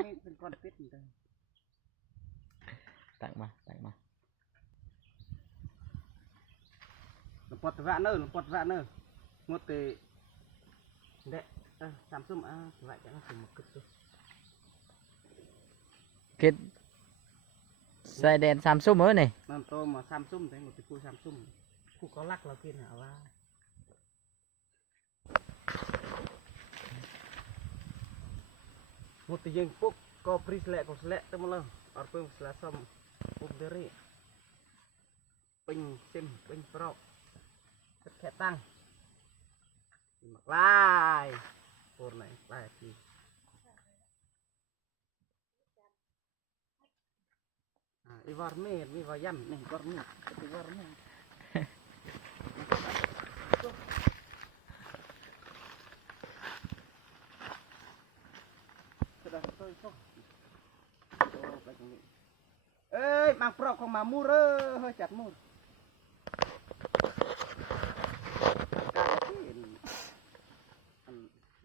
มีเป็นก้อนปิดเลยตักมาลำปอดระเนอลำปอดระเนองดเตะเด็ดสามซุ่มไหลจะเอาสุ่มมาคึดตัวคิดใส่แดนสามซุ่มเอ้ยนี่มันโตมาสามซุ่มแต่หมดไปคู่สามซุ่มคู่เขาลักเรากินเหรอว่าหมดแต่ยังปุ๊กก็พริสเละก็สเละตั้งมาเลยเอาเพิ่มสละส้มปุ๊บเดรี่เป็นซิมเป็นโปรแค่ตั้งหมักลายโคนไหนลายทีอีวาร์เมดมีวายัมนี่วาร์เมดอีวาร์เมดเอ้ยมังโปรของมามูเร่เฮ้ยจัดมู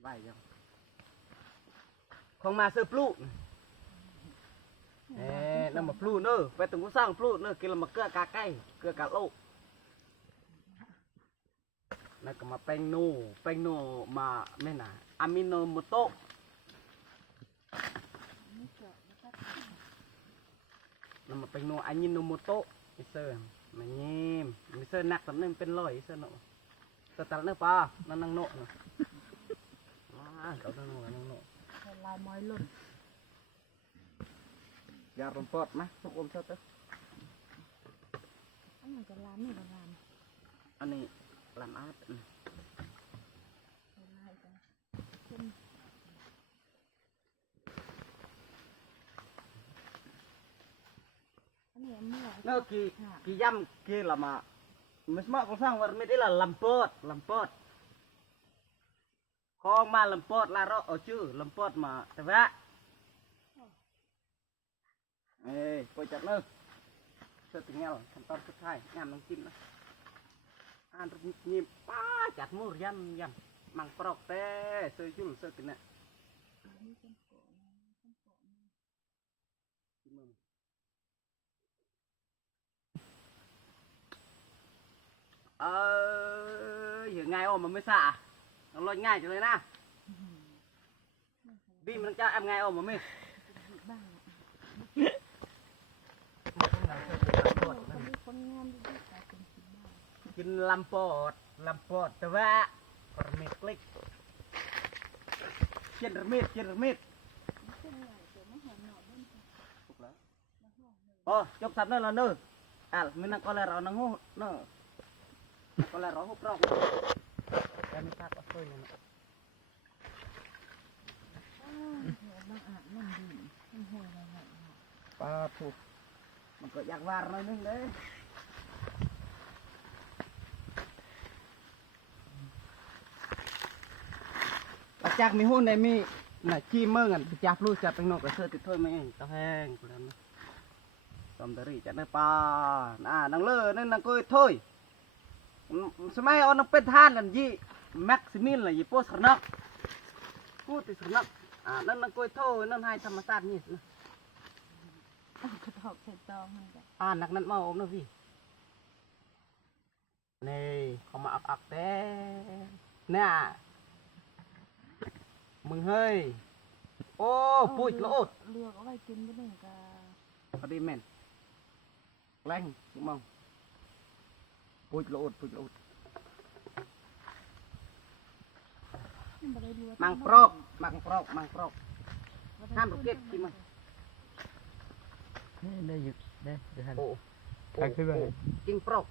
ใบยังของมาเสือปลูนั่นมาปลูเนอะไปถึงกูสร้างปลูเนอะกินละมาเกลือกาไก่เกลือกาโลกนั่นก็มาแป้งนูมาไม่น่ะอะมิโนโมโตะนั่นมาแป้งนูอะมิโนโมโตะมิเซอร์มาเงียบมิเซอร์หนักแต่นั่นเป็นร้อยมิเซอร์เนาะแต่ตัดเนื้อปลานั่นนั่งโน่เนาะเขาต้องนั่งโน่ลายมอยลุ่นยาลมปอดไหมทุกคนเท่าเต้อันนี้จะลามนี่ประมาณอันนี้ลามอาร์ตเนื้อกี่ย่ำกี่ละมาไม่สมองของสร้างวันไม่ได้ละลำปอดคองมาลำปอดลาเราเอาชื่อลำปอดมาแต่ว่าไปจัดเลยเสร็จแล้วขั้นตอนสุดท้ายงานต้องกินนะรูปนี้ป้าจัดมูรยันมังปลอกแต่เสื้อยุ่งเสื้อกินเนี่ยอย่างไงมันไม่สะเราลอยง่ายจังเลยนะดีมันจะทำไงมันไม่กินลำปอดแต่ว่าระเมิดเล็กเจนระเมิดโอ้ยกสับนั่นละเนอะไม่นั่งก็เลยเรานั่งหูเนอะก็เลยเราหุบรอบแต่ไม่ทราบว่าเคยยังป้าถูกมันก็อยากวาดหน่อยนึงเลยอาจารย์มีหุ้นในมีน่ะขี้เมื่อกันจับลูกจับเป็นนกกระเสือติดถ้วยไม่ตะแห้งกูแล้วนะตอมตะรีจัดในป่านังเล่นั่นนังก้อยถ้วยสมัยเอานังเป็นท่านกันยี่แม็กซิมินเลยยี่โพสนักพูดติสนักนั่นนังก้อยถ้วยนั่นให้ธรรมชาตินี่นะกระถอกใส่ตองมันจ้ะนักนั่นมาอมนะพี่นี่เขามาอักแต่เนี่ยมึงเฮ้ยโอ้ปุ้ยโลดเลือกเอาไว้กินไปหนึ่งกะพอดีแม่นแรงมองปุ้ยโลดมังโปรกห้ามลูกเก็บกินมั้งได้หยุดได้เดี๋ยวหันกิ้งโปรก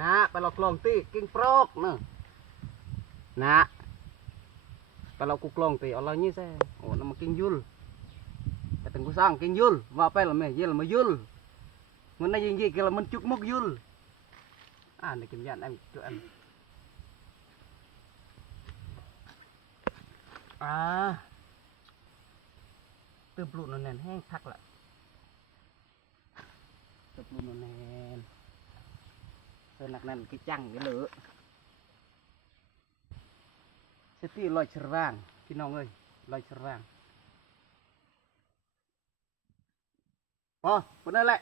นะไปเรากลองตีกิ้งโปรกเนอะนะไปเรากุกลองตีเอาเรานี่ใช่น้ำมันกิ้งยุลแต่ถึงกูสร้างกิ้งยุลว่าไปละแม่ยี่ละมายุลมันได้ยิงกี่ละมันจุกมุกยุลในกินยันemตัวem từ bụi nó nền hang thắc lại từ bụi nó nền sơn nạc nền cái chăng cái lửa sẽ tí loài chở vàngพี่น้องเอ้ยloài chở vàng พอคนนั่นแหละ